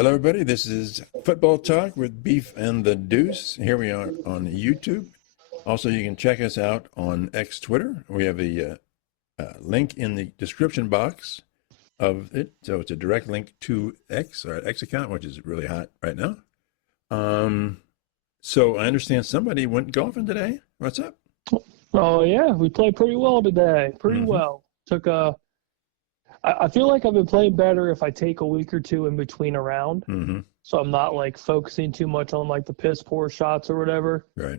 Hello, everybody. This is Football Talk with Beef and the Deuce. Here we are on YouTube. Also, you can check us out on X Twitter. We have a link in the description box of it. So it's a direct link to X, our X account, which is really hot right now. So I understand somebody went golfing today. What's up? Oh yeah, we played pretty well today. Pretty well. I feel like I've been playing better if I take a week or two in between a round. So I'm not like focusing too much on like the piss poor shots or whatever. Right.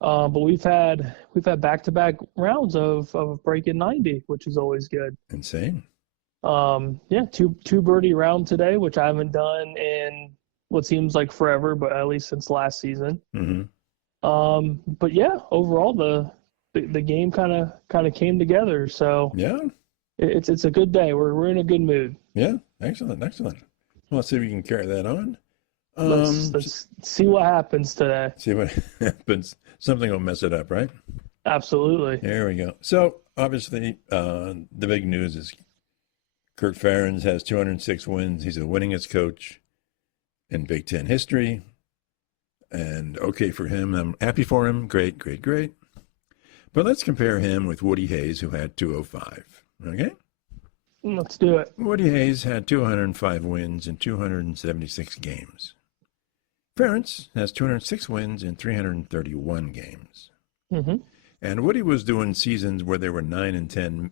But we've had back-to-back rounds of breaking 90, which is always good. Insane. Yeah, two birdie round today, which I haven't done in what seems like forever, but at least since last season. But yeah, overall the game kind of came together. So Yeah. It's a good day. We're in a good mood. Yeah. Excellent. Well, let's see if we can carry that on. Let's see what happens today. See what happens. Something will mess it up, right? Absolutely. There we go. So obviously, the big news is Kirk Ferentz has 206 wins. He's the winningest coach in Big Ten history. And okay for him. I'm happy for him. Great. But let's compare him with Woody Hayes, who had 205. Okay? Let's do it. Woody Hayes had 205 wins in 276 games. Ferentz has 206 wins in 331 games. And Woody was doing seasons where there were 9 and 10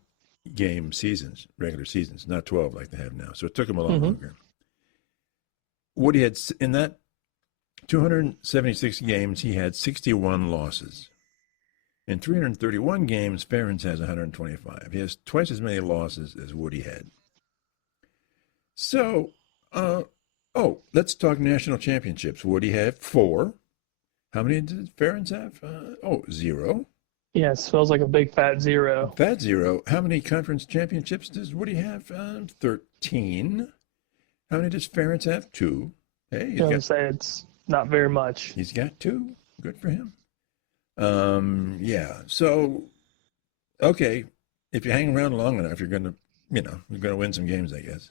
game seasons, regular seasons, not 12 like they have now. So it took him a lot longer. Woody had, in that 276 games, he had 61 losses. In 331 games, Ferentz has 125. He has twice as many losses as Woody had. So, let's talk national championships. Woody had 4. How many did Ferentz have? 0. Yes, feels like a big fat 0. Fat 0. How many conference championships does Woody have? 13. How many does Ferentz have? 2. Hey, I would say it's not very much. He's got 2. Good for him. Yeah. So, okay, if you hang around long enough, you're gonna win some games, I guess.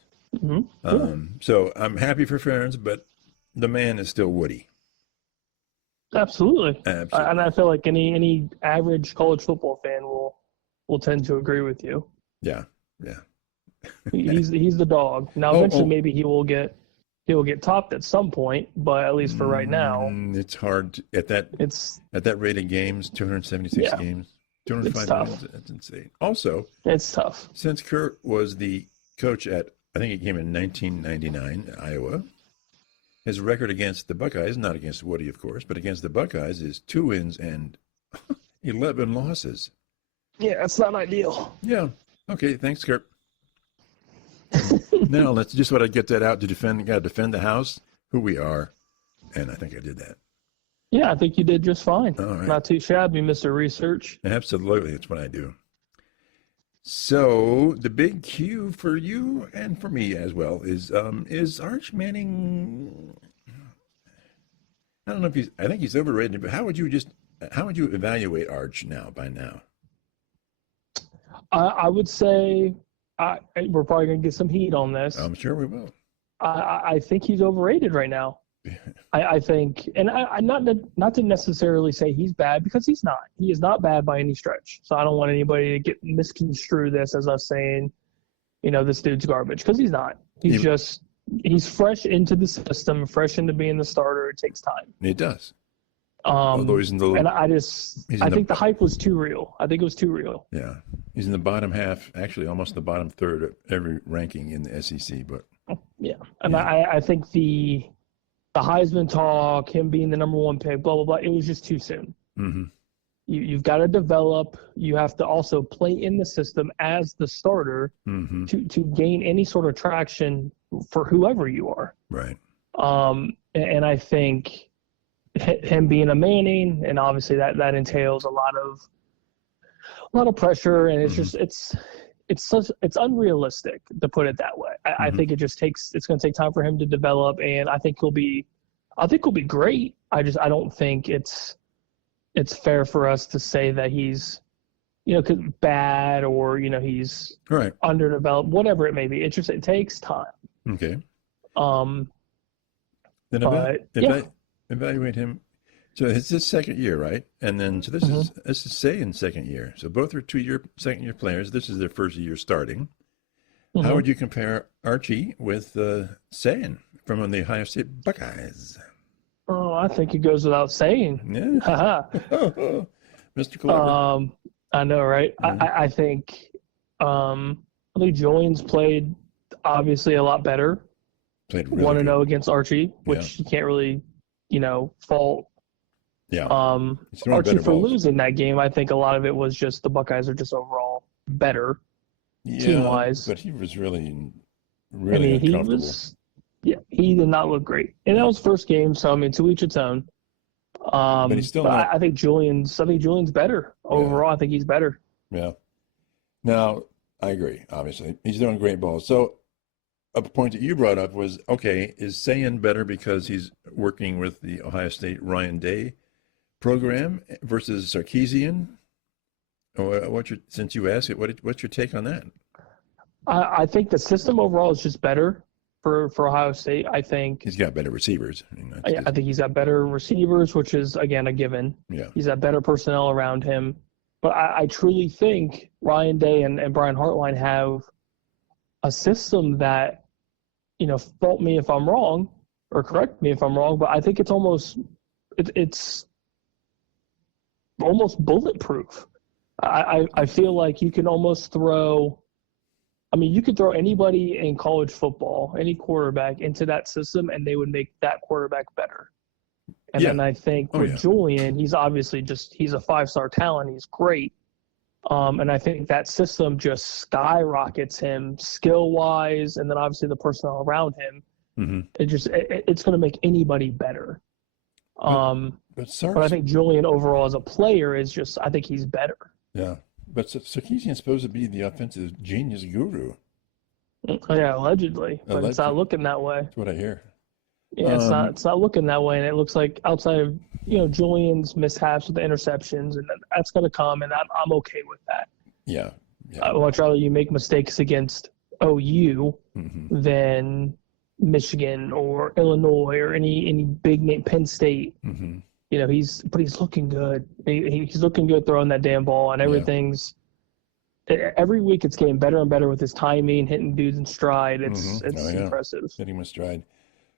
So I'm happy for Ferentz, but the man is still Woody. Absolutely. And I feel like any average college football fan will tend to agree with you. Yeah. He's the dog. Now eventually maybe he will get topped at some point, but at least for right now, it's hard at that rate of games, 276 games, 205 wins. That's insane. Also, it's tough. Since Kurt was the coach at, I think he came in 1999, Iowa, his record against the Buckeyes, not against Woody, of course, but against the Buckeyes is 2 wins and 11 losses. Yeah, that's not ideal. Yeah. Okay. Thanks, Kurt. Now let's just want to get that out to defend. Got to defend the house, who we are, and I think I did that. Yeah, I think you did just fine. All right. Not too shabby, Mr. Research. Absolutely, that's what I do. So the big cue for you and for me as well is Arch Manning. I don't know if I think he's overrated, but how would you evaluate Arch by now? I would say. We're probably going to get some heat on this. I'm sure we will. I think he's overrated right now. I think, and I not to necessarily say he's bad, because he's not. He is not bad by any stretch. So I don't want anybody to misconstrue this as us saying, this dude's garbage, because he's not. He's fresh into the system, fresh into being the starter. It takes time. It does. Although he's in the, and I think the hype was too real. I think it was too real. Yeah, he's in the bottom half, actually almost the bottom third of every ranking in the SEC. But yeah, and I think the Heisman talk, him being the number 1 pick, blah blah blah, it was just too soon. You've got to develop. You have to also play in the system as the starter to gain any sort of traction for whoever you are. Right. And I think him being a Manning, and obviously that entails a lot of pressure, and it's just it's unrealistic, to put it that way. I think it's going to take time for him to develop, and I think he'll be great. I don't think it's fair for us to say that he's bad, or he's right, underdeveloped, whatever it may be. It takes time. Okay. Then evaluate him. So it's his second year, right? And then so this is Sayin's second year. So both are second year players. This is their first year starting. How would you compare Archie with Sayin from the Ohio State Buckeyes? Oh, I think it goes without saying. Yeah. Mr. Clever. I know, right? I think Julian's played obviously a lot better. Played really 1-0 against Archie, which you can't really, fault. Yeah. Archie for losing that game. I think a lot of it was just the Buckeyes are just overall better team-wise. But he was really uncomfortable. He did not look great. And that was first game, so to each its own. But he's still not. I think Julian's better. Overall, I think he's better. Yeah. Now, I agree, obviously. He's doing great ball. So a point that you brought up was, okay, is Sayin better because he's working with the Ohio State Ryan Day program versus Sarkisian? Since you asked it, what's your take on that? I think the system overall is just better for Ohio State. I think he's got better receivers. I think he's got better receivers, which is, again, a given. Yeah. He's got better personnel around him. But I truly think Ryan Day and Brian Hartline have a system that, fault me if I'm wrong or correct me if I'm wrong, but I think it's almost bulletproof. I feel like you can almost throw you could throw anybody in college football, any quarterback, into that system, and they would make that quarterback better. And then I think with Julian, he's obviously he's a 5-star talent. He's great. And I think that system just skyrockets him skill-wise, and then obviously the personnel around him. It's going to make anybody better. But I think Julian overall as a player I think he's better. Yeah. But Sarkisian's supposed to be the offensive genius guru. Yeah, allegedly. But it's not looking that way. That's what I hear. Yeah, it's not looking that way. And it looks like outside of, Julian's mishaps with the interceptions, and that's going to come, and I'm okay with that. Yeah. I'd much rather you make mistakes against OU than Michigan or Illinois or any big name, Penn State. He's looking good. He's looking good throwing that damn ball, and everything's every week it's getting better and better with his timing, hitting dudes in stride. It's impressive. Hitting with stride.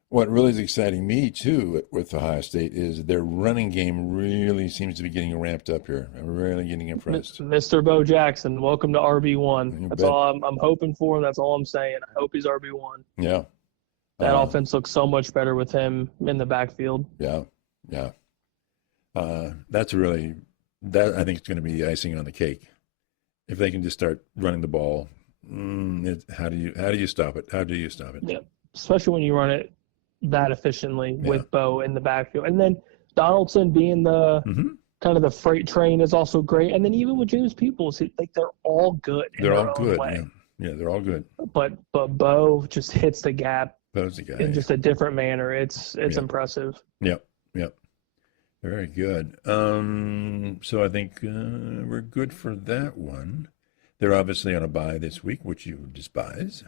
What really is exciting me too with Ohio State is their running game really seems to be getting ramped up here. I'm really getting impressed. Mr. Bo Jackson, welcome to RB1. That's all I'm hoping for. That's all I'm saying. I hope he's RB1. Yeah. That offense looks so much better with him in the backfield. Yeah. That's really I think it's going to be the icing on the cake. If they can just start running the ball, how do you stop it? How do you stop it? Yeah, especially when you run it that efficiently with Bo in the backfield, and then Donaldson being the kind of the freight train is also great. And then even with James Peoples, they're all good. They're all good. Yeah, they're all good. But Bo just hits the gap. Bo's the guy in just a different manner. It's impressive. Yep. Very good. So I think we're good for that one. They're obviously on a bye this week, which you despise.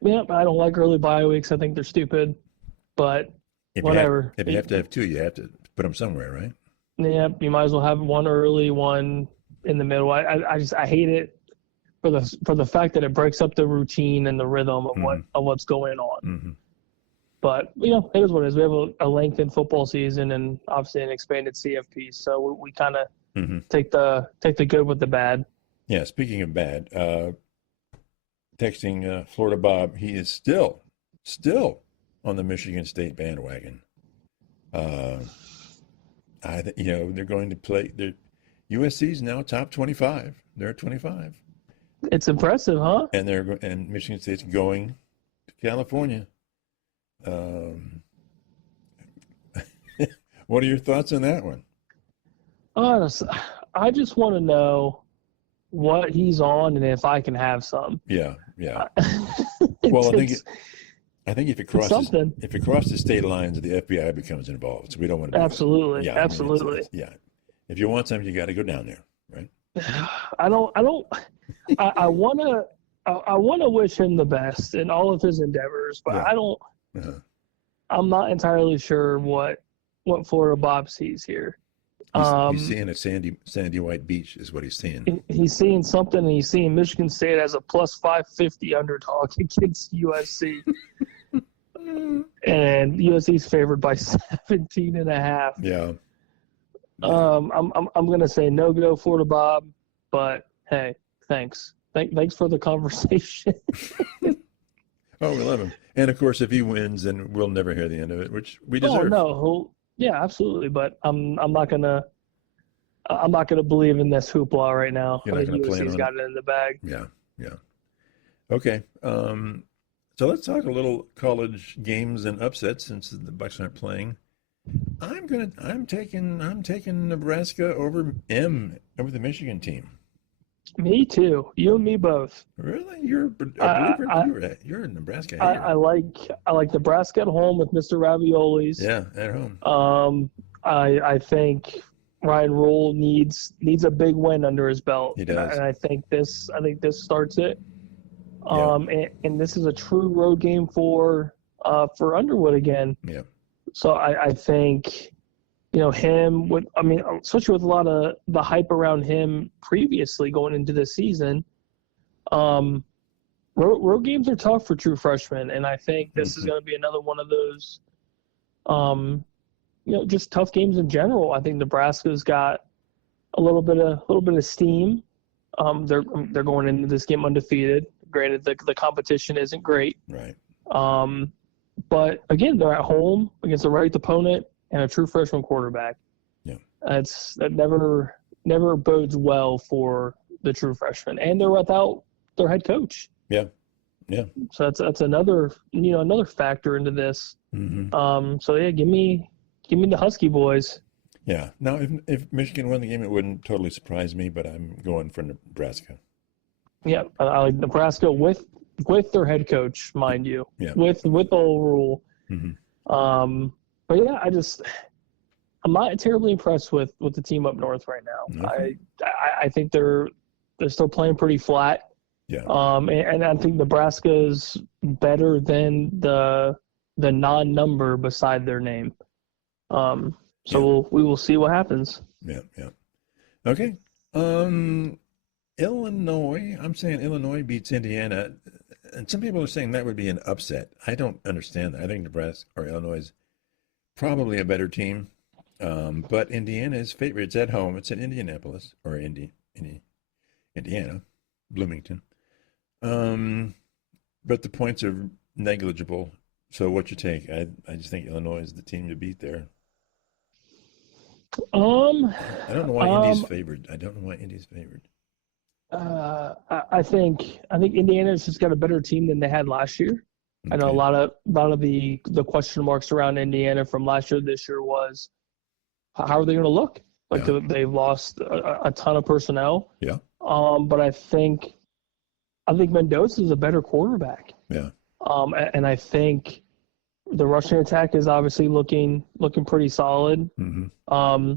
Yep, I don't like early bye weeks. I think they're stupid. But whatever. If you have to have two, you have to put them somewhere, right? Yeah, you might as well have one early, one in the middle. I hate it for the fact that it breaks up the routine and the rhythm of what's going on. But it is what it is. We have a lengthened football season and obviously an expanded CFP, so we kind of take the good with the bad. Yeah. Speaking of bad, texting Florida Bob, he is still on the Michigan State bandwagon. They're going to play. USC's now top 25. They're at 25. It's impressive, huh? And Michigan State's going to California. What are your thoughts on that one? I just want to know what he's on and if I can have some. Yeah. Well, I think if it crosses state lines, the FBI becomes involved. So we don't want to. Absolutely. Absolutely. Yeah. If you want something, you got to go down there, right? I want to wish him the best in all of his endeavors, but I don't. I'm not entirely sure what Florida Bob sees here. He's seeing a sandy white beach is what he's seeing. He's seeing something, and he's seeing Michigan State as a plus 550 underdog against USC. And USC's favored by 17.5. Yeah. I'm gonna say no go Florida Bob, but hey, thanks for the conversation. Oh, we love him. And of course, if he wins, then we'll never hear the end of it, which we deserve. Oh no, yeah, absolutely. But I'm not gonna believe in this hoopla right now. You're not gonna plan on USC's got it in the bag. Yeah. Okay. So let's talk a little college games and upsets since the Bucks aren't playing. I'm taking Nebraska over the Michigan team. Me too. You and me both. Really? You're a believer? You're a Nebraska hater. I like Nebraska at home with Mr. Raviolis. Yeah, at home. I think Ryan Rule needs a big win under his belt. He does. And I think this starts it. Yeah. And this is a true road game for Underwood again. Yeah. So I think, him especially with a lot of the hype around him previously going into the season, road games are tough for true freshmen, and I think this is going to be another one of those, just tough games in general. I think Nebraska's got a little bit of steam. They're going into this game undefeated. Granted, the competition isn't great. Right. But again, they're at home against a ranked opponent and a true freshman quarterback. Yeah. That never bodes well for the true freshman, and they're without their head coach. Yeah. Yeah. So that's another factor into this. Mm-hmm. So yeah, give me the Husky boys. Yeah. Now, if Michigan won the game, it wouldn't totally surprise me, but I'm going for Nebraska. Yeah, I like Nebraska with their head coach, mind you. Yeah. With the whole rule. Mm-hmm. But yeah, I'm not terribly impressed with the team up north right now. Okay. I think they're still playing pretty flat. Yeah. And I think Nebraska's better than the non-number beside their name. We will see what happens. Yeah. Okay. Illinois. I'm saying Illinois beats Indiana, and some people are saying that would be an upset. I don't understand that. I think Nebraska or Illinois is probably a better team, but Indiana is favorite. It's at home. It's in Indianapolis or Indiana, Bloomington. But the points are negligible. So what you take? I just think Illinois is the team to beat there. I don't know why Indy's favored. I think Indiana's just got a better team than they had last year. Okay. I know a lot of the question marks around Indiana from last year to this year was how are they going to look? Like they've lost a ton of personnel. Yeah. But I think Mendoza is a better quarterback. Yeah. And I think the rushing attack is obviously looking pretty solid. Mm-hmm.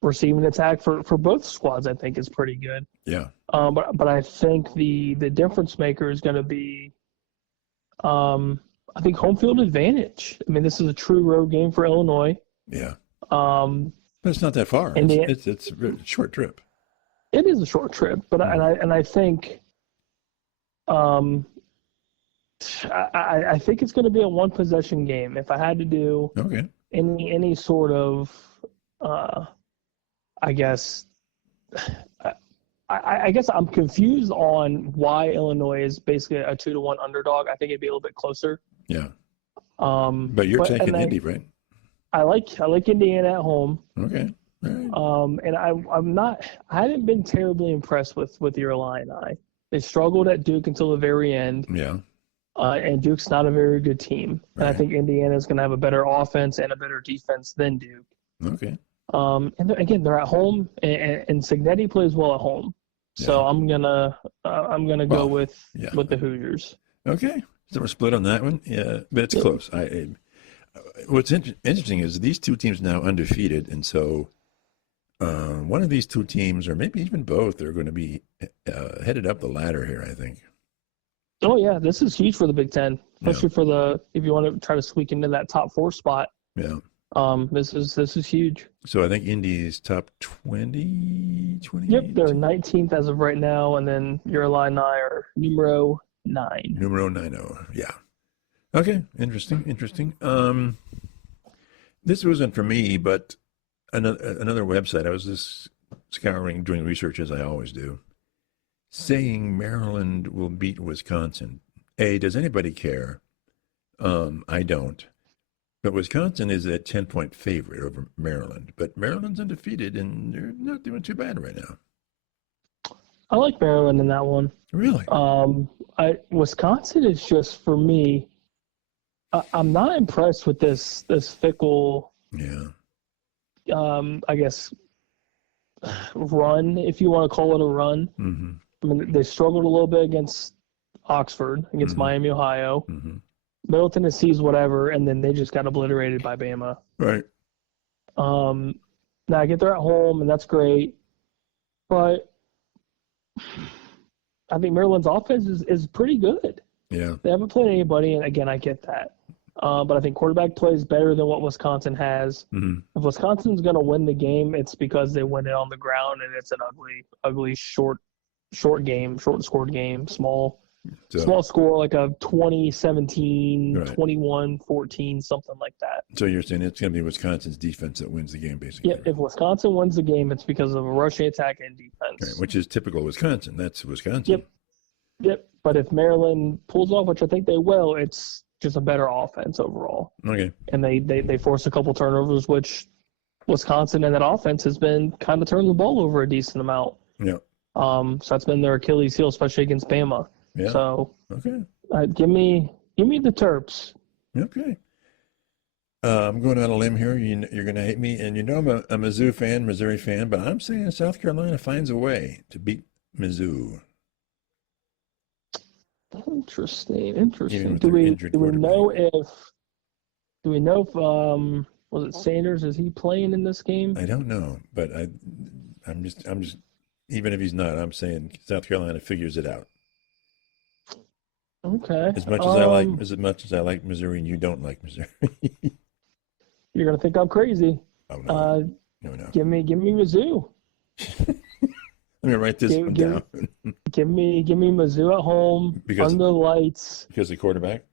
Receiving attack for both squads, I think, is pretty good. Yeah. But I think the difference maker is going to be, I think, home field advantage. I mean, this is a true road game for Illinois. Yeah. But it's not that far. It's a short trip. It is a short trip, but I think, I think it's going to be a one possession game. If I had to do any sort of, I guess I'm confused on why Illinois is basically a 2-1 underdog. I think it'd be a little bit closer. Yeah. But you're taking Indy, right? I like Indiana at home. Okay. All right. And I haven't been terribly impressed with your Illini. They struggled at Duke until the very end. Yeah. And Duke's not a very good team. Right. And I think Indiana's going to have a better offense and a better defense than Duke. Okay. And again, they're at home, and Signetti plays well at home. So I'm gonna go with the Hoosiers. Okay, so we're split on that one. Yeah, but it's close. What's interesting is these two teams now undefeated, and so one of these two teams, or maybe even both, are going to be headed up the ladder here, I think. Oh yeah, this is huge for the Big Ten, especially for if you want to try to squeak into that top 4 spot. Yeah. This is huge. So I think Indy is top 20, 20. Yep, they're 19th as of right now, and then your Illini are numero 9. Numero 90. Yeah. Okay. Interesting. This wasn't for me, but another website. I was just scouring, doing research as I always do, saying Maryland will beat Wisconsin. Does anybody care? I don't. But Wisconsin is a 10-point favorite over Maryland. But Maryland's undefeated, and they're not doing too bad right now. I like Maryland in that one. Really? Wisconsin is just, for me, I'm not impressed with this fickle, I guess, run, if you want to call it a run. Mm-hmm. I mean, they struggled a little bit against Oxford, against Miami, Ohio. Mm-hmm. Middle Tennessee's whatever, and then they just got obliterated by Bama. Right. Now I get they're at home, and that's great, but I think Maryland's offense is pretty good. Yeah. They haven't played anybody, and again, I get that. But I think quarterback plays better than what Wisconsin has. Mm-hmm. If Wisconsin's going to win the game, it's because they win it on the ground, and it's an ugly, short game, short-scored game, small score, like a 20-17, right. 21-14, something like that. So you're saying it's going to be Wisconsin's defense that wins the game, basically? Yeah, if Wisconsin wins the game, it's because of a rushing attack and defense. Right, which is typical Wisconsin. That's Wisconsin. Yep. But if Maryland pulls off, which I think they will, it's just a better offense overall. Okay. And they force a couple turnovers, which Wisconsin and that offense has been kind of turning the ball over a decent amount. Yeah. So that's been their Achilles heel, especially against Bama. Yeah. So okay. Give me the Terps. Okay. I'm going on a limb here. You're going to hate me, and I'm a Mizzou fan, Missouri fan, but I'm saying South Carolina finds a way to beat Mizzou. Interesting. Do we know if was it Sanders? Is he playing in this game? I don't know, but I'm just even if he's not, I'm saying South Carolina figures it out. Okay. As much as I like Missouri, and you don't like Missouri. You're gonna think I'm crazy. Oh no. No. Give me Mizzou. Let me write this one down. Give me Mizzou at home under the lights. Because the quarterback?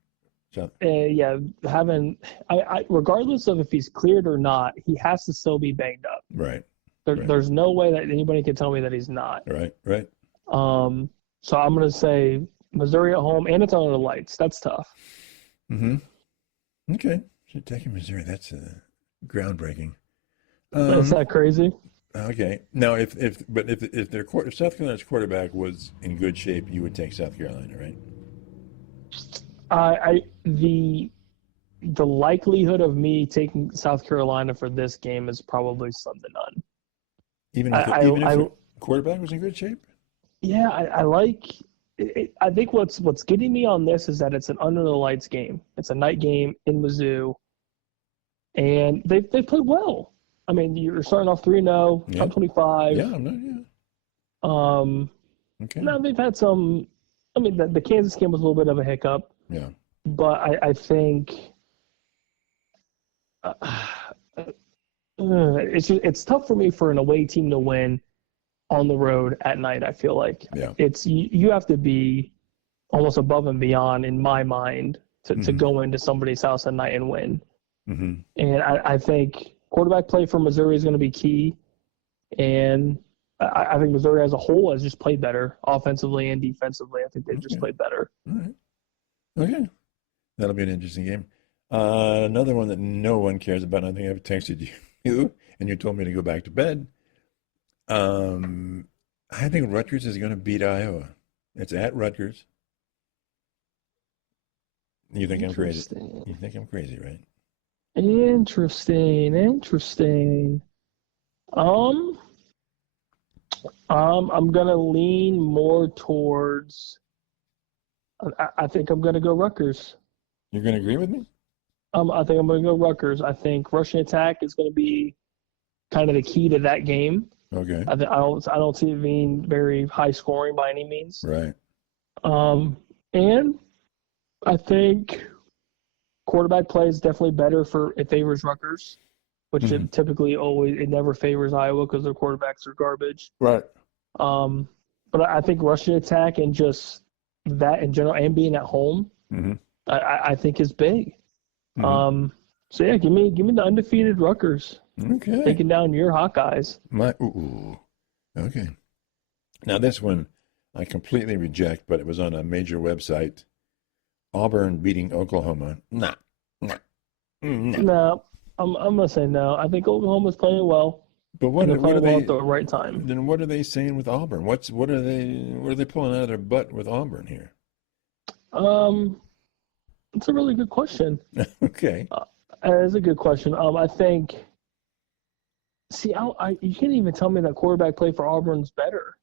Regardless of if he's cleared or not, he has to still be banged up. Right. There's no way that anybody can tell me that he's not. Right. So I'm going to say Missouri at home, and it's under the lights. That's tough. Mm-hmm. Okay. So taking Missouri, that's groundbreaking. Is that crazy? Okay. Now, if South Carolina's quarterback was in good shape, you would take South Carolina, right? The likelihood of me taking South Carolina for this game is probably slim to none. Even if the quarterback was in good shape? Yeah, I like it. I think what's getting me on this is that it's an under the lights game. It's a night game in Mizzou, and they played well. I mean, you're starting off 3-0, top 25. Yeah, okay. Now they've had some. I mean, the Kansas game was a little bit of a hiccup. Yeah. But I think it's tough for me for an away team to win on the road at night. I feel like you have to be almost above and beyond in my mind to go into somebody's house at night and win. Mm-hmm. And I think quarterback play for Missouri is going to be key. And I think Missouri as a whole has just played better offensively and defensively. I think they've just played better. All right. Okay. That'll be an interesting game. Another one that no one cares about, and I think I've texted you, and you told me to go back to bed. I think Rutgers is going to beat Iowa. It's at Rutgers. You think I'm crazy? You think I'm crazy, right? Interesting. I'm gonna lean more towards. I think I'm gonna go Rutgers. You're gonna agree with me? I think I'm gonna go Rutgers. I think rushing attack is gonna be kind of the key to that game. Okay. I don't see it being very high scoring by any means. Right. And I think quarterback play is definitely better it favors Rutgers, which it typically it never favors Iowa because their quarterbacks are garbage. Right. But I think rushing attack and just that in general and being at home, I think is big. So yeah, give me the undefeated Rutgers. Okay. Taking down your Hawkeyes. Okay. Now this one I completely reject, but it was on a major website. Auburn beating Oklahoma. No, I'm gonna say no. I think Oklahoma's playing well. But what are they at the right time? Then what are they saying with Auburn? What are they pulling out of their butt with Auburn here? It's a really good question. Okay. It is a good question. I think. See, you can't even tell me that quarterback play for Auburn's better.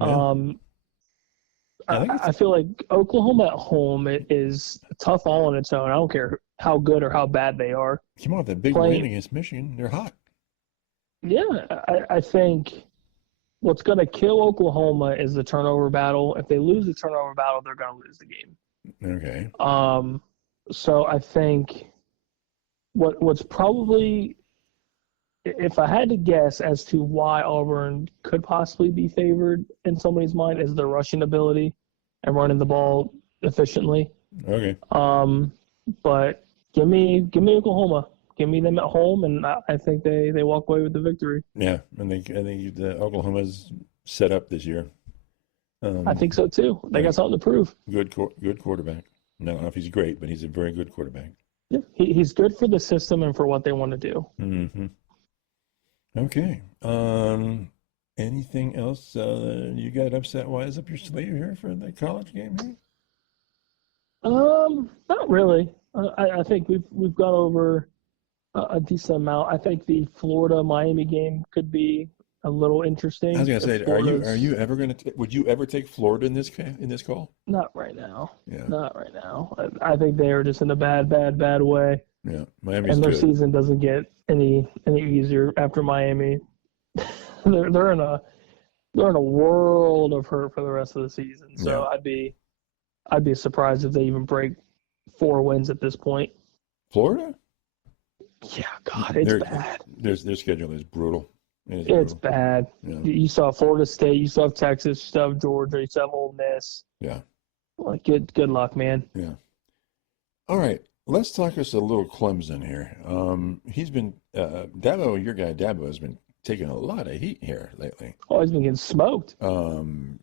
Yeah. I feel like Oklahoma at home is tough all on its own. I don't care how good or how bad they are. Come on, the big win against Michigan. They're hot. Yeah, I think what's going to kill Oklahoma is the turnover battle. If they lose the turnover battle, they're going to lose the game. Okay. So I think what's probably, if I had to guess as to why Auburn could possibly be favored in somebody's mind, is their rushing ability and running the ball efficiently. Okay. But give me Oklahoma. Give me them at home, and I think they walk away with the victory. Yeah, I think the Oklahoma's set up this year. I think so too. They got something to prove. Good quarterback. No, I don't know if he's great, but he's a very good quarterback. Yeah, he's good for the system and for what they want to do. Mm-hmm. Okay. Anything else you got upset-wise up your sleeve here for the college game here? Not really. I think we've gone over a decent amount. I think the Florida-Miami game could be a little interesting. I was going to say, are you ever going to? Would you ever take Florida in this call? Not right now. Yeah. Not right now. I think they are just in a bad way. Yeah, Miami's and their good. season doesn't get any easier after Miami. they're in a world of hurt for the rest of the season. So yeah. I'd be surprised if they even break 4 wins at this point. Florida? Yeah, God, it's bad. Their schedule is brutal. It's bad. Yeah. You saw Florida State, you still have Texas, you still have Georgia, you still have Ole Miss. Yeah. Like good luck, man. Yeah. All right. Let's talk us a little Clemson here. He's been Dabo, your guy Dabo, has been taking a lot of heat here lately. Oh, he's been getting smoked.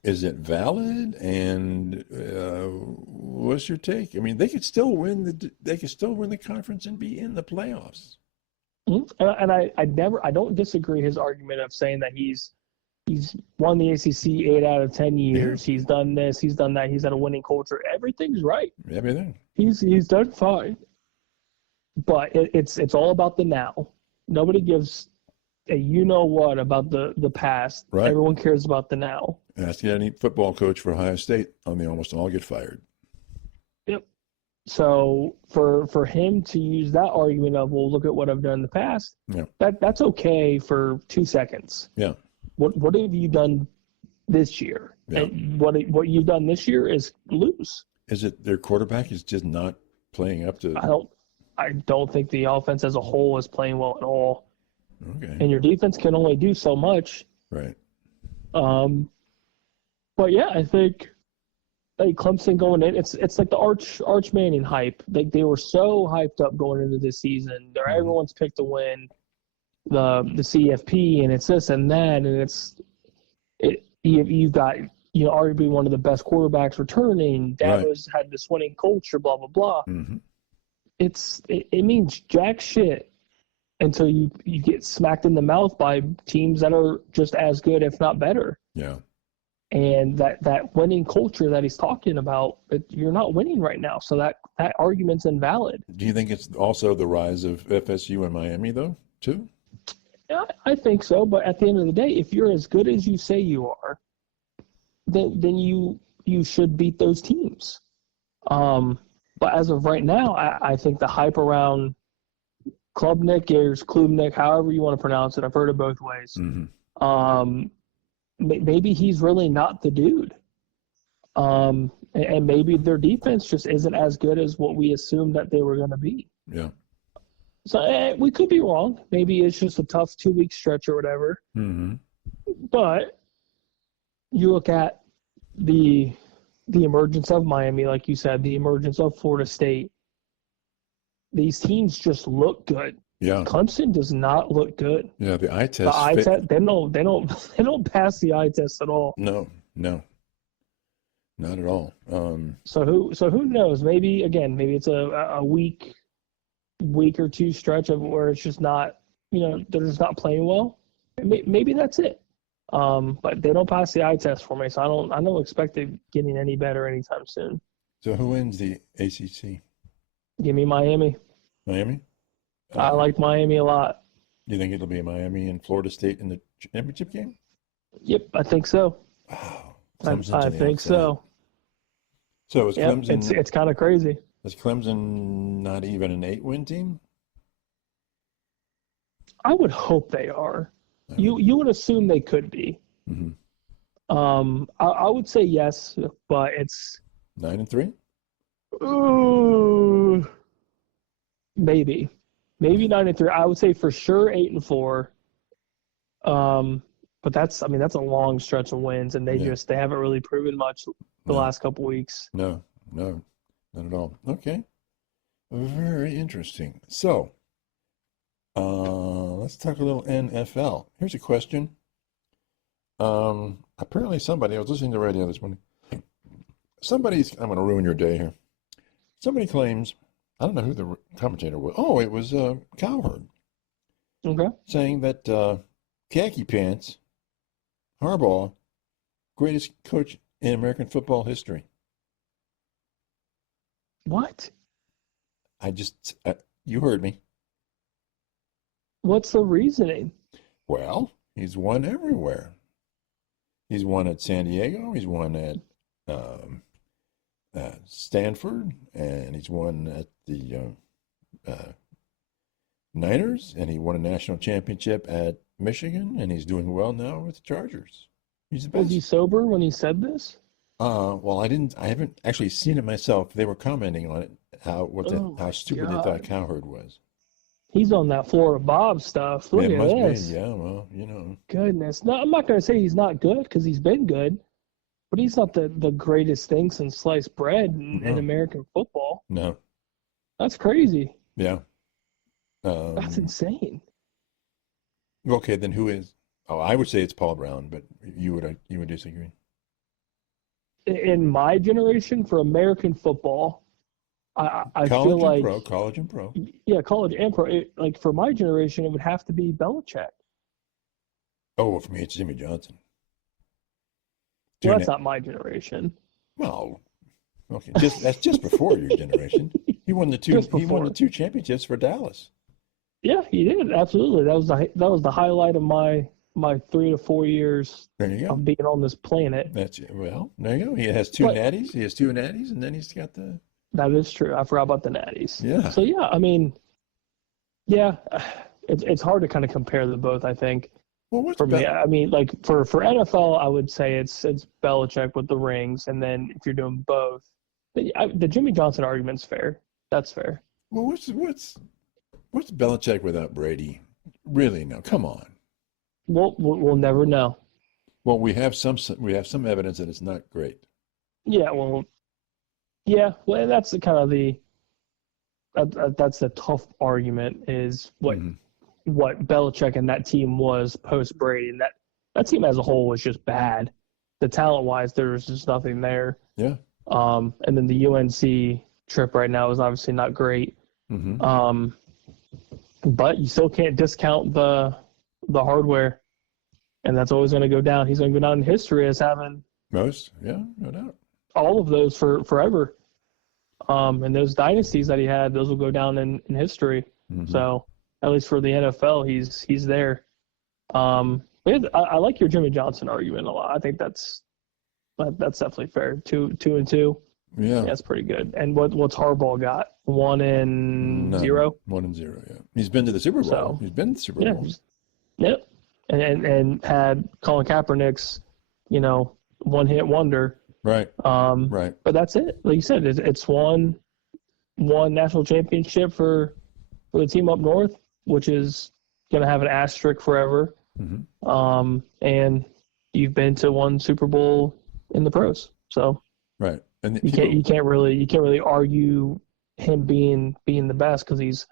Is it valid? And what's your take? I mean, they could still win the conference and be in the playoffs. Mm-hmm. And I don't disagree his argument of saying that he's won the ACC 8 out of 10 years. Yeah. He's done this, he's done that. He's had a winning culture. Everything's right. Everything. He's done fine. But it's all about the now. Nobody gives a you-know-what about the past. Right. Everyone cares about the now. Ask any football coach for Ohio State, they almost all get fired. Yep. So for him to use that argument of, well, look at what I've done in the past, that's okay for 2 seconds. Yeah. What have you done this year? Yeah. And what you've done this year is lose. Is it their quarterback is just not playing up to? I don't think the offense as a whole is playing well at all. Okay. And your defense can only do so much. Right. But yeah, I think like Clemson going in, it's like the Arch Manning hype. Like they were so hyped up going into this season. Everyone's picked to win the CFP, and it's this and that, and you've got arguably one of the best quarterbacks returning. Dabo's had this winning culture, blah blah blah. Mm-hmm. It means jack shit until you get smacked in the mouth by teams that are just as good, if not better. Yeah. And that winning culture that he's talking about, you're not winning right now, so that argument's invalid. Do you think it's also the rise of FSU and Miami though, too? Yeah, I think so. But at the end of the day, if you're as good as you say you are, then you should beat those teams. But as of right now, I think the hype around Klubnik or Klubnik, however you want to pronounce it, I've heard it both ways. Mm-hmm. Maybe he's really not the dude. And maybe their defense just isn't as good as what we assumed that they were going to be. Yeah. So we could be wrong. Maybe it's just a tough 2-week stretch or whatever. Mm-hmm. But you look at the emergence of Miami, like you said, the emergence of Florida State. These teams just look good. Yeah. Clemson does not look good. Yeah, the eye test. The eye test, they don't pass the eye test at all. No, not at all. So who knows? Maybe it's a week or two stretch of where it's just not, they're just not playing well. Maybe that's it. But they don't pass the eye test for me, so I don't expect it getting any better anytime soon. So who wins the ACC? Give me Miami. Miami? I like Miami a lot. You think it'll be Miami and Florida State in the championship game? Yep, I think so. Wow. I think so. So is Clemson? It's kind of crazy. Is Clemson not even an 8-win team? I would hope they are. You would assume they could be. Mm-hmm. I would say yes, but it's 9-3. Ooh, maybe 9-3. I would say for sure 8-4. But that's a long stretch of wins, and they haven't really proven much the last couple weeks. No, not at all. Okay, very interesting. So, let's talk a little NFL. Here's a question. Apparently I was listening to the radio this morning. I'm going to ruin your day here. Somebody claims, I don't know who the commentator was. Oh, it was Cowherd. Okay. Saying that Khaki Pants, Harbaugh, greatest coach in American football history. What? You heard me. What's the reasoning? Well, he's won everywhere. He's won at San Diego. He's won at Stanford, and he's won at the Niners, and he won a national championship at Michigan, and he's doing well now with the Chargers. He's the best. Was he sober when he said this? Well, I haven't actually seen it myself. They were commenting on it, how stupid they thought Cowherd was. He's on that Florida Bob stuff. Look at this. Be, yeah, well, Goodness. No, I'm not going to say he's not good, because he's been good, but he's not the greatest thing since sliced bread in American football. No. That's crazy. Yeah. That's insane. Okay, then who is? Oh, I would say it's Paul Brown, but you would disagree. In my generation, for American football, I feel like college and pro. Yeah, college and pro. For my generation, it would have to be Belichick. Oh, for me, it's Jimmy Johnson. Well, that's not my generation. Well, okay, that's just before your generation. He won the two championships for Dallas. Yeah, he did. Absolutely. That was the highlight of my 3 to 4 years of being on this planet. There you go. He has two natties. He has two natties, and then he's got the. That is true. I forgot about the natties. Yeah. So it's hard to kind of compare the both, I think. Well, what's for me? I mean, for NFL, I would say it's Belichick with the rings, and then if you're doing both, the Jimmy Johnson argument's fair. That's fair. Well, what's Belichick without Brady? Really? No, come on. We'll never know. Well, we have some evidence that it's not great. Yeah. Well, that's the kind of that's the tough argument is what Belichick and that team was post Brady, and that team as a whole was just bad. The talent wise, there was just nothing there. Yeah. And then the UNC trip right now is obviously not great. Mm-hmm. But you still can't discount the hardware, and that's always going to go down. He's going to go down in history as having no doubt. All of those for forever. And those dynasties that he had, those will go down in history. Mm-hmm. So at least for the NFL, he's there. I like your Jimmy Johnson argument a lot. I think that's definitely fair. 2-2. Yeah, that's pretty good. And what's Harbaugh got? 1-0. 1-0. Yeah, he's been to the Super Bowl. So, he's been to the Super Bowl. Yep. And had Colin Kaepernick's, one hit wonder. Right. Right. But that's it. Like you said, it's one national championship for the team up north, which is going to have an asterisk forever. Mm-hmm. And you've been to one Super Bowl in the pros, so right. And you can't really argue him being the best because he's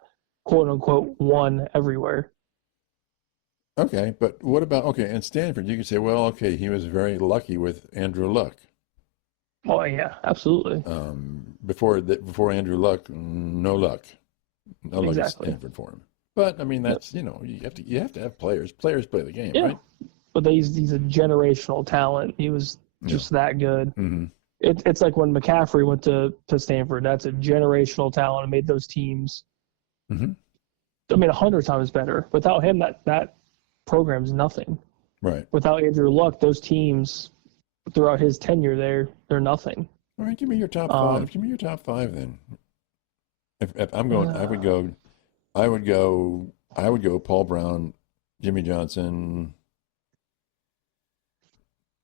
quote unquote won everywhere. Okay, but what about in Stanford? You could say, well, okay, he was very lucky with Andrew Luck. Oh yeah, absolutely. Before Andrew Luck, no luck at Stanford for him. But I mean, that's you have to have players. Players play the game, right? But he's a generational talent. He was just that good. Mm-hmm. It's like when McCaffrey went to Stanford. That's a generational talent and made those teams. Mm-hmm. I mean, 100 times better. Without him, that program's nothing. Right. Without Andrew Luck, those teams throughout his tenure there, they're nothing. All right, give me your top five. Give me your top five then. If I'm going, I would go Paul Brown, Jimmy Johnson,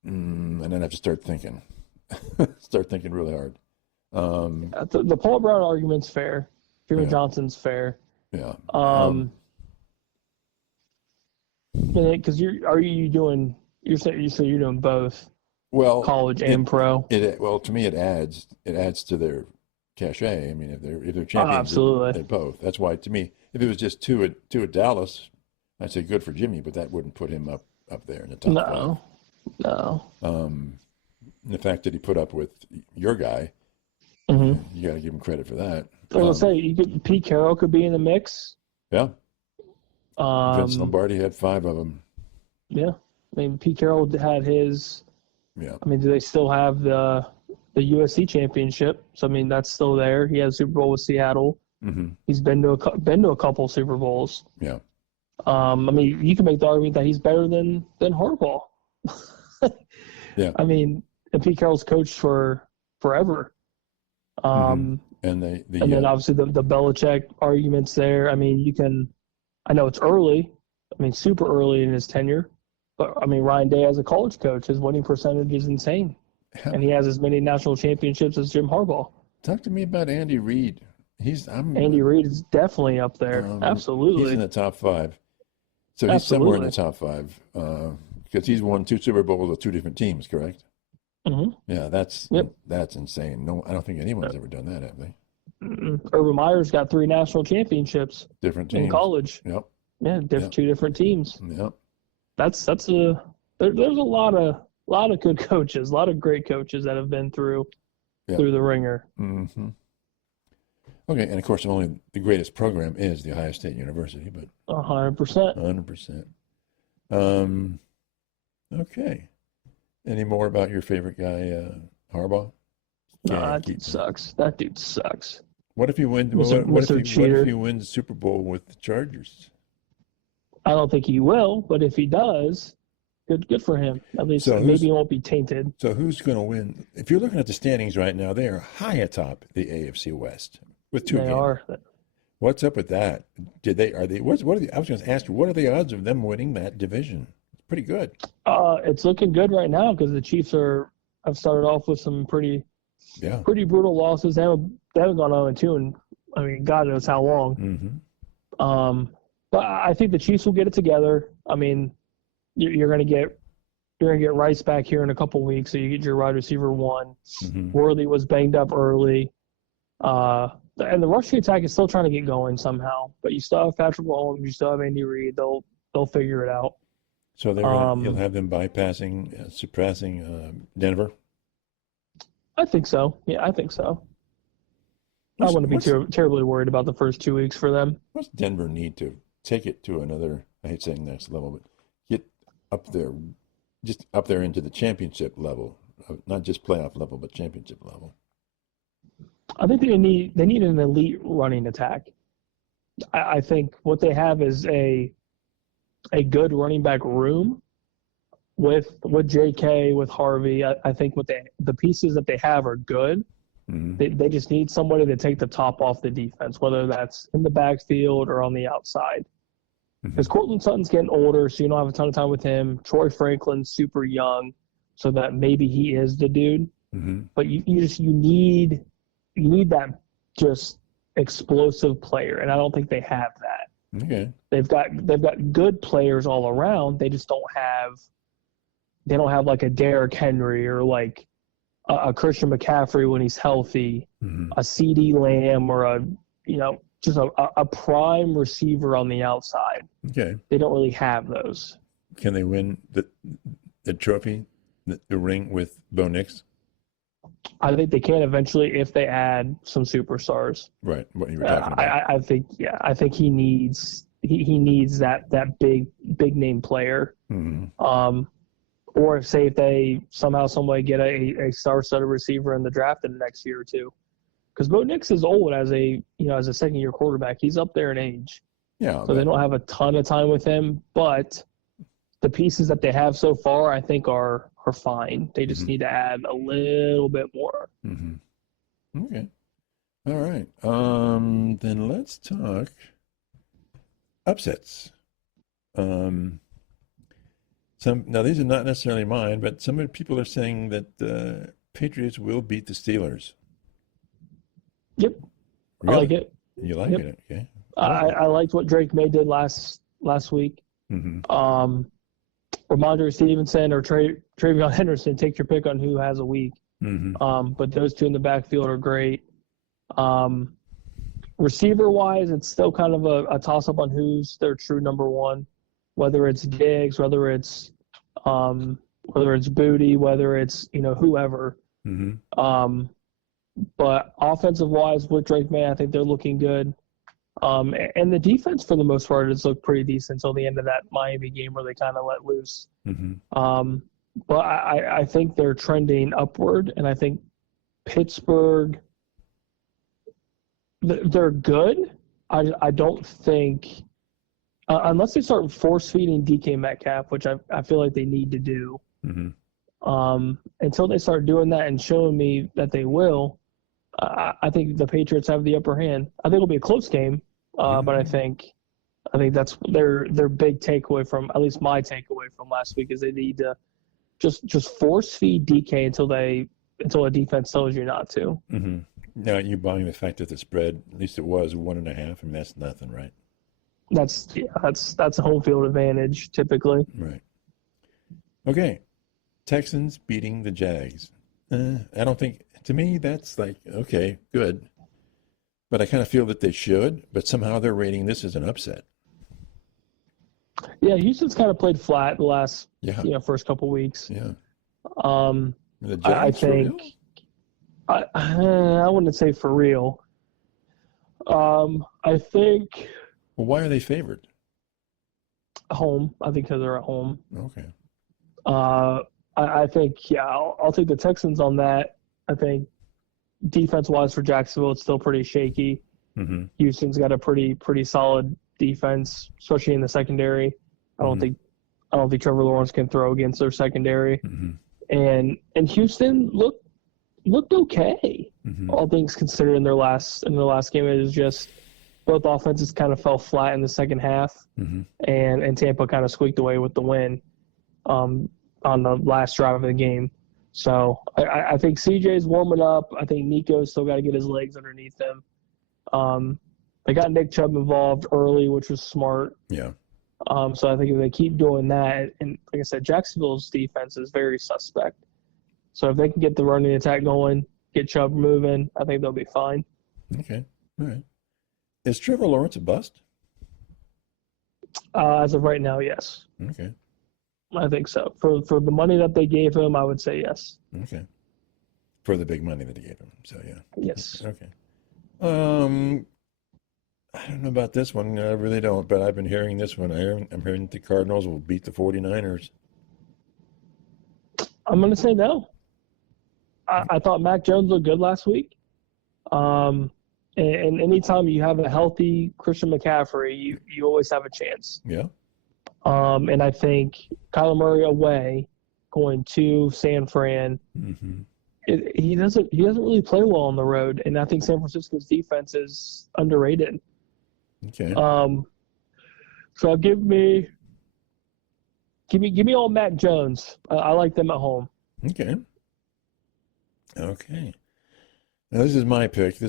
and then I have to start thinking really hard. The Paul Brown argument's fair. Jimmy Johnson's fair. Yeah. Because you're doing both. Well, college and pro. To me, it adds to their cachet. I mean, if they're champions, absolutely, they both. That's why, to me, if it was just two at Dallas, I'd say good for Jimmy, but that wouldn't put him up there in the top five. No. The fact that he put up with your guy, mm-hmm. You got to give him credit for that. I was gonna say Pete Carroll could be in the mix. Yeah. Vince Lombardi had 5 of them. Yeah, I mean Pete Carroll had his. Yeah. I mean, do they still have the USC championship? So I mean, that's still there. He has a Super Bowl with Seattle. Mm-hmm. He's been to a couple Super Bowls. Yeah. I mean, you can make the argument that he's better than Harbaugh. Yeah. I mean, and Pete Carroll's coached for forever. And then obviously the Belichick arguments there. I mean, I know it's early. I mean, super early in his tenure. But, I mean, Ryan Day as a college coach, his winning percentage is insane. And he has as many national championships as Jim Harbaugh. Talk to me about Andy Reid. Andy Reid is definitely up there. Absolutely. He's in the top 5. So he's somewhere in the top 5 because he's won 2 Super Bowls with 2 different teams, correct? Mm-hmm. Yeah, that's insane. No, I don't think anyone's ever done that, have they? Urban Meyer's got 3 national championships. Different teams. In college. Yep. Yeah, 2 different teams. Yep. There's a lot of good coaches, a lot of great coaches that have been through the ringer. Mm-hmm. Okay, and of course, only the greatest program is the Ohio State University, but 100%. 100%. Okay. Any more about your favorite guy, Harbaugh? No, that dude sucks. What if he wins? What if he wins the Super Bowl with the Chargers? I don't think he will, but if he does, good for him. At least maybe he won't be tainted. So who's going to win? If you're looking at the standings right now, they are high atop the AFC West with 2 games. They are. What's up with that? I was going to ask you, what are the odds of them winning that division? It's pretty good. It's looking good right now because the Chiefs have started off with some pretty brutal losses. They haven't gone 0-2 in, I mean, God knows how long. Mm-hmm. But I think the Chiefs will get it together. I mean, you're going to get Rice back here in a couple weeks, so you get your wide receiver 1. Mm-hmm. Worthy was banged up early, and the rushing attack is still trying to get going somehow. But you still have Patrick Mahomes, you still have Andy Reid. They'll figure it out. So you'll have them surpassing Denver. I think so. Yeah, I think so. I wouldn't be terribly worried about the first 2 weeks for them. What's Denver need to take it to another, I hate saying next level, but get up there, just up there into the championship level, not just playoff level, but championship level? I think they need an elite running attack. I think what they have is a good running back room with J.K., with Harvey. I think the pieces that they have are good. Mm-hmm. They just need somebody to take the top off the defense, whether that's in the backfield or on the outside. Because Courtland Sutton's getting older, so you don't have a ton of time with him. Troy Franklin's super young, so that maybe he is the dude. but you need that just explosive player, and I don't think they have that. Okay. They've got good players all around. They just don't have like a Derrick Henry or like a Christian McCaffrey when he's healthy, a CD Lamb or just a prime receiver on the outside. Okay. They don't really have those. Can they win the trophy, the ring with Bo Nix? I think they can eventually if they add some superstars. Right. What you were talking about. I think he needs that big name player. Or say if they somehow, some way get a star-studded receiver in the draft in the next year or two, because Bo Nix is old as a second-year quarterback. He's up there in age. Yeah. So they don't have a ton of time with him, but the pieces that they have so far, I think, are fine. They just need to add a little bit more. Okay. All right. Then let's talk upsets. Now these are not necessarily mine, but some of the people are saying that the Patriots will beat the Steelers. Yep. Really? I like it. You like it? Okay. I liked what Drake May did last week. Ramondre Stevenson or Travion Henderson, take your pick on who has a week. But those two in the backfield are great. Receiver-wise, it's still kind of a toss-up on who's their true number one, whether it's Diggs, whether it's Booty, whether it's whoever. But offensive-wise, with Drake May, I think they're looking good. And the defense, for the most part, has looked pretty decent until the end of that Miami game where they kind of let loose. But I think they're trending upward, and I think Pittsburgh, they're good. I don't think, unless they start force-feeding DK Metcalf, which I feel like they need to do, until they start doing that and showing me that they will, I think the Patriots have the upper hand. I think it'll be a close game, but I think that's their big takeaway from, at least my takeaway from last week, is they need to just force feed DK until a defense tells you not to. Now, you buying the fact that the spread, at least it was 1.5. I mean, that's nothing, right? That's a home field advantage typically. Right. Okay, Texans beating the Jags. I don't think. To me, that's like, okay, good. But I kind of feel that they should, but somehow they're rating this as an upset. Yeah, Houston's kind of played flat the last first couple weeks. Yeah. The Jags, I think, I wouldn't say for real. I think. Well, why are they favored? Home. I think because they're at home. Okay. I think, I'll take the Texans on that. I think defense-wise for Jacksonville, it's still pretty shaky. Houston's got a pretty solid defense, especially in the secondary. I don't think Trevor Lawrence can throw against their secondary. And Houston looked okay, all things considered in their last game. It was just both offenses kind of fell flat in the second half, and Tampa kind of squeaked away with the win on the last drive of the game. So I think CJ's warming up. I think Nico's still got to get his legs underneath him. They got Nick Chubb involved early, which was smart. Yeah. So I think if they keep doing that, and like I said, Jacksonville's defense is very suspect. So if they can get the running attack going, get Chubb moving, I think they'll be fine. Okay. All right. Is Trevor Lawrence a bust? As of right now, yes. Okay. I think so. For the money that they gave him, I would say yes. Okay. For the big money that they gave him. So, yeah. Yes. Okay. I don't know about this one. I really don't, but I've been hearing this one. I'm hearing that the Cardinals will beat the 49ers. I'm going to say no. I thought Mac Jones looked good last week. And anytime you have a healthy Christian McCaffrey, you always have a chance. Yeah. And I think Kyler Murray away, going to San Fran, he doesn't really play well on the road, and I think San Francisco's defense is underrated. Okay. So give me all Mac Jones. I like them at home. Okay. Okay. Now, this is my pick.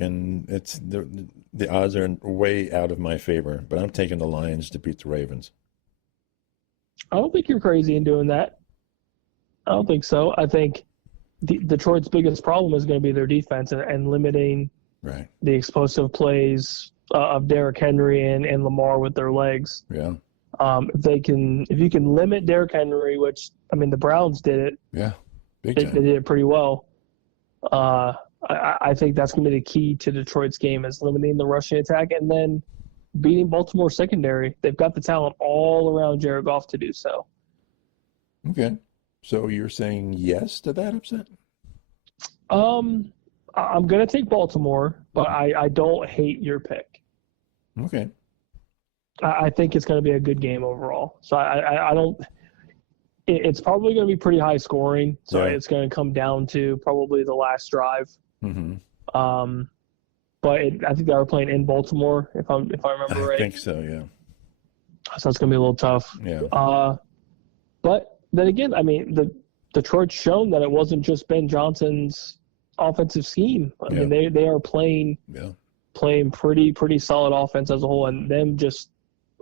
And it's the odds are way out of my favor, but I'm taking the Lions to beat the Ravens. I don't think you're crazy in doing that. I don't think so. I think Detroit's biggest problem is going to be their defense and limiting the explosive plays of Derrick Henry and Lamar with their legs. Yeah. If you can limit Derrick Henry, which I mean the Browns did it. Yeah. They did it pretty well. I think that's going to be the key to Detroit's game is limiting the rushing attack and then beating Baltimore secondary. They've got the talent all around Jared Goff to do so. Okay. So you're saying yes to that upset? I'm going to take Baltimore, but I don't hate your pick. Okay. I think it's going to be a good game overall. So I don't – it's probably going to be pretty high scoring. So it's going to come down to probably the last drive. Mm-hmm. But I think they were playing in Baltimore, if I remember right. I think so, yeah. So it's going to be a little tough. Yeah. But then again, I mean, Detroit's shown that it wasn't just Ben Johnson's offensive scheme. I mean, they are playing pretty solid offense as a whole, and them just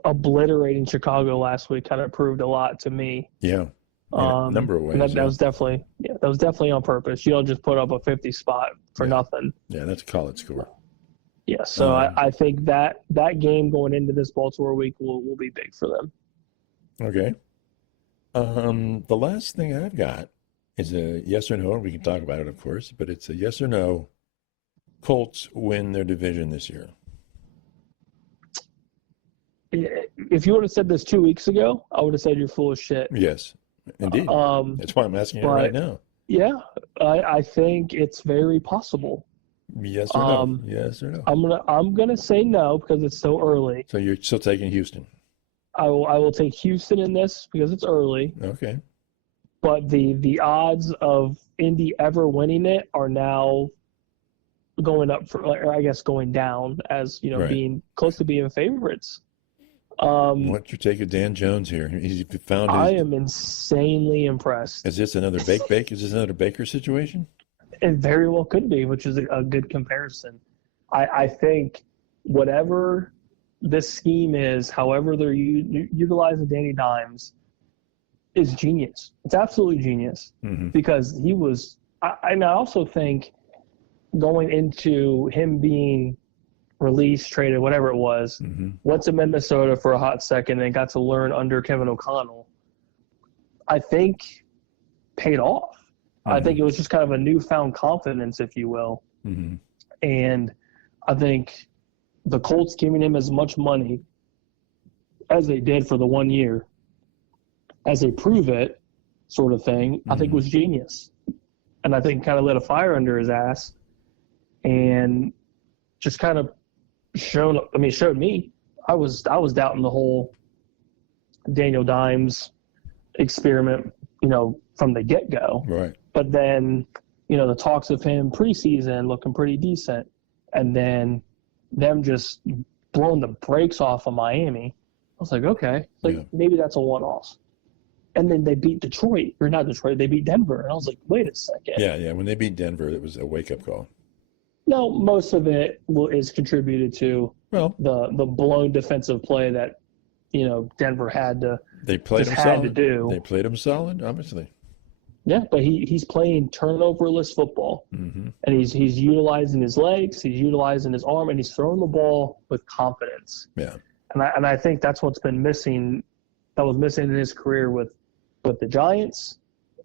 obliterating Chicago last week kind of proved a lot to me. Yeah. A number of ways. And that was definitely on purpose. You don't just put up a 50 spot for nothing. Yeah, that's a college score. Yeah, so I think that game going into this Baltimore week will be big for them. Okay. The last thing I've got is a yes or no. We can talk about it, of course, but it's a yes or no. Colts win their division this year. If you would have said this 2 weeks ago, I would have said you're full of shit. Yes, indeed. That's why I'm asking you right now. Yeah, I think it's very possible. Yes or no? Yes or no? I'm gonna say no because it's so early. So you're still taking Houston? I will take Houston in this because it's early. Okay. But the odds of Indy ever winning it are now going up or I guess going down as being close to being favorites. What's your take of Dan Jones here? He's found. I am insanely impressed. Is this another bake? Is this another Baker situation? It very well could be, which is a good comparison. I think whatever this scheme is, however they're utilizing Danny Dimes, is genius. It's absolutely genius because he was. I also think going into him being released, traded, whatever it was, went to Minnesota for a hot second and got to learn under Kevin O'Connell, I think paid off. I think it was just kind of a newfound confidence, if you will. And I think the Colts giving him as much money as they did for the 1 year, as they prove it sort of thing, I think was genius. And I think kind of lit a fire under his ass and just kind of showed me. I was doubting the whole Daniel Dimes experiment, from the get-go. Right. But then, the talks of him preseason looking pretty decent, and then them just blowing the brakes off of Miami. I was like, okay, maybe that's a one-off. And then they beat Detroit, or not Detroit, they beat Denver. And I was like, wait a second. Yeah. When they beat Denver, it was a wake-up call. No, most of it is contributed to the blown defensive play that, Denver had to do. They played him solid, obviously. Yeah, but he's playing turnover-less football, and he's utilizing his legs, he's utilizing his arm, and he's throwing the ball with confidence. Yeah, and I think that's what's been missing. That was missing in his career with the Giants,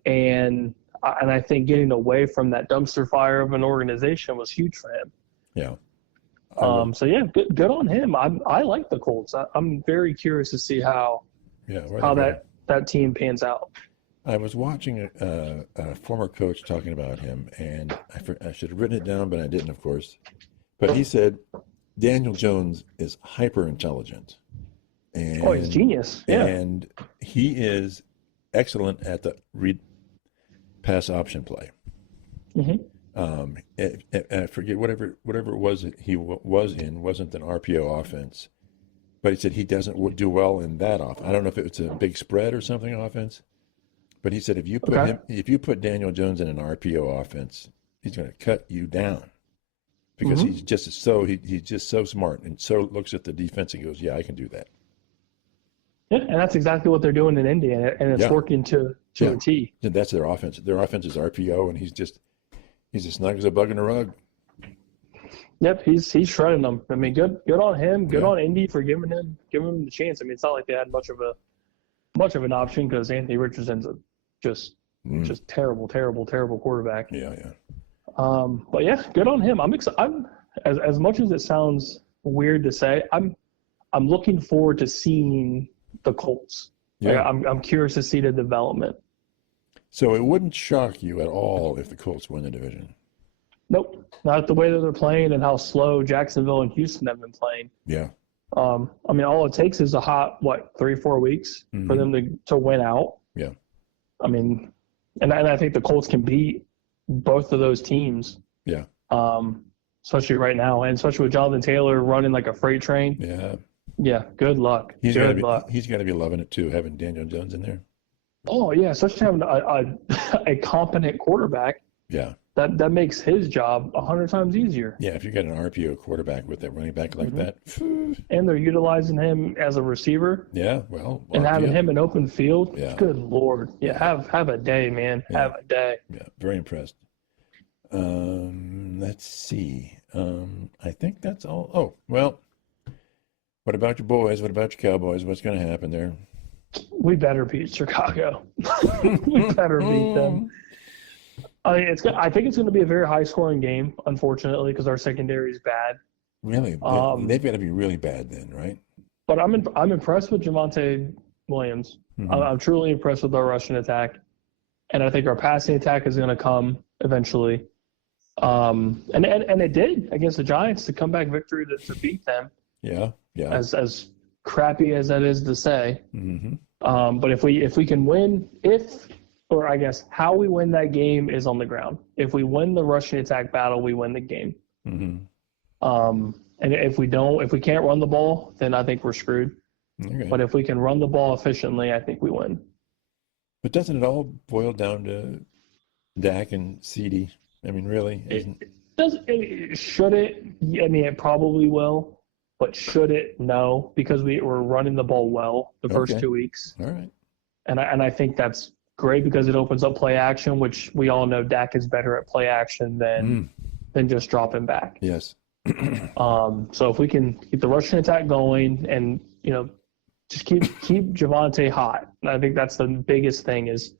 and I think getting away from that dumpster fire of an organization was huge for him. Yeah. So yeah, good on him. I like the Colts. I'm very curious to see how that team pans out. I was watching a former coach talking about him, and I should have written it down, but I didn't, of course. But he said Daniel Jones is hyper intelligent. He's genius. Yeah, and he is excellent at the read pass option play. I forget whatever it was he was in wasn't an RPO offense, but he said he doesn't do well in that offense. I don't know if it's a big spread or something offense. But he said if you put Daniel Jones in an RPO offense, he's going to cut you down because he's just so smart and so looks at the defense and goes, yeah, I can do that. Yeah, and that's exactly what they're doing in Indy, and it's working to a T. And that's their offense. Their offense is RPO, and he's as snug as a bug in a rug. Yep, he's shredding them. I mean, good on him. Good on Indy for giving him the chance. I mean, it's not like they had much of an option because Anthony Richardson's just terrible quarterback. Yeah. But yeah, good on him. I'm excited. As much as it sounds weird to say, I'm looking forward to seeing the Colts. Yeah. Like, I'm curious to see the development. So it wouldn't shock you at all if the Colts win the division. Nope, not the way that they're playing and how slow Jacksonville and Houston have been playing. Yeah. I mean, all it takes is a hot 3-4 weeks for them to win out. Yeah. I mean, and I think the Colts can beat both of those teams. Yeah. Especially right now, and especially with Jonathan Taylor running like a freight train. Yeah. Yeah. Good luck. He's got to be loving it too, having Daniel Jones in there. Oh yeah, especially having a competent quarterback. Yeah. That makes his job 100 times easier. Yeah, if you got an RPO quarterback with that running back like that. And they're utilizing him as a receiver. Yeah, well. And having him in open field. Yeah. Good Lord. Yeah, have a day, man. Yeah. Have a day. Yeah, very impressed. Let's see. I think that's all. Oh, well, what about your boys? What about your Cowboys? What's going to happen there? We better beat Chicago. We better beat them. I think it's going to be a very high-scoring game, unfortunately, because our secondary is bad. Really? They've got to be really bad then, right? But I'm impressed with Javonte Williams. I'm truly impressed with our rushing attack, and I think our passing attack is going to come eventually. And it did against the Giants, to comeback victory to beat them. Yeah. As crappy as that is to say. Mm-hmm. But if we can win, or I guess how we win that game is on the ground. If we win the rushing attack battle, we win the game. Mm-hmm. And if we can't run the ball, then I think we're screwed. Okay. But if we can run the ball efficiently, I think we win. But doesn't it all boil down to Dak and CD? I mean, really? Should it? I mean, it probably will. But should it? No, because we were running the ball well the first 2 weeks. All right. And I think that's great because it opens up play action, which we all know Dak is better at play action than just dropping back. Yes. So if we can keep the rushing attack going and, just keep Javonte hot. And I think that's the biggest thing is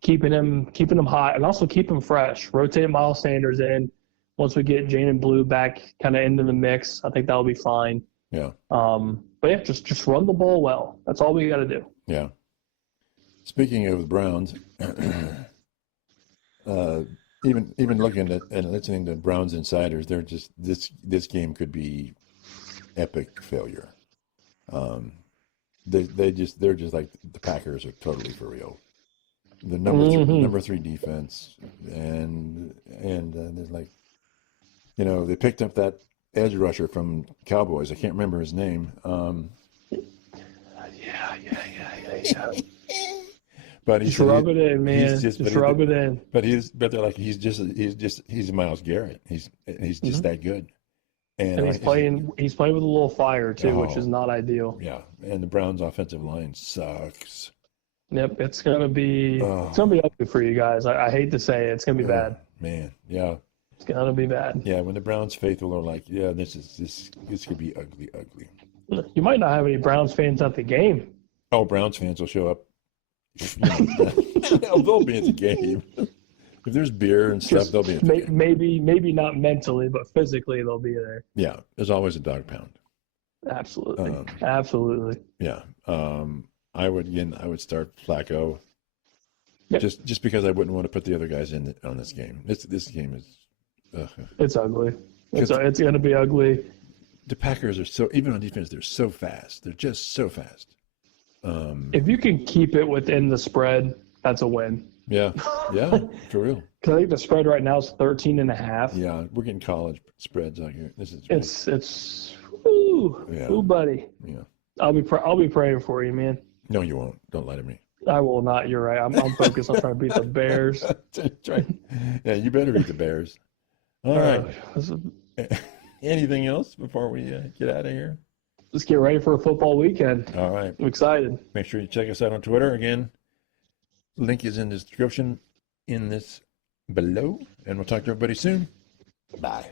keeping him hot and also keep him fresh. Rotate Miles Sanders in. Once we get Jaden Blue back kind of into the mix, I think that'll be fine. Yeah. But yeah, just run the ball well. That's all we got to do. Yeah. Speaking of the Browns, even looking at and listening to Browns insiders, they're just this game could be epic failure. They're just like the Packers are totally for real. The number three defense, and there's like, they picked up that edge rusher from Cowboys. I can't remember his name. Yeah. But just rub it in, man. Just rub it in. But they're like he's Myles Garrett. He's just that good. And he's playing with a little fire too, which is not ideal. Yeah, and the Browns' offensive line sucks. Yep, it's gonna be ugly for you guys. I hate to say it, it's gonna be bad. Man, yeah. It's gonna be bad. Yeah, when the Browns faithful are like, yeah, this could be ugly. You might not have any Browns fans at the game. Oh, Browns fans will show up. They'll be in the game. If there's beer and stuff, they'll be in the game. Maybe not mentally, but physically they'll be there. Yeah, there's always a dog pound. Absolutely. Absolutely. Yeah. I would start Flacco. Yep. Just because I wouldn't want to put the other guys on this game. This game is. It's ugly. It's going to be ugly. The Packers are even on defense, they're so fast. They're just so fast. If you can keep it within the spread, that's a win. Yeah, for real. Because I think the spread right now is 13.5. Yeah, we're getting college spreads out here. This is it's ooh, buddy. Yeah. I'll be praying for you, man. No, you won't. Don't lie to me. I will not. You're right. I'm focused on trying to beat the Bears. Yeah, you better beat the Bears. All right. Anything else before we get out of here? Let's get ready for a football weekend. All right. I'm excited. Make sure you check us out on Twitter. Again, link is in the description in this below. And we'll talk to everybody soon. Bye.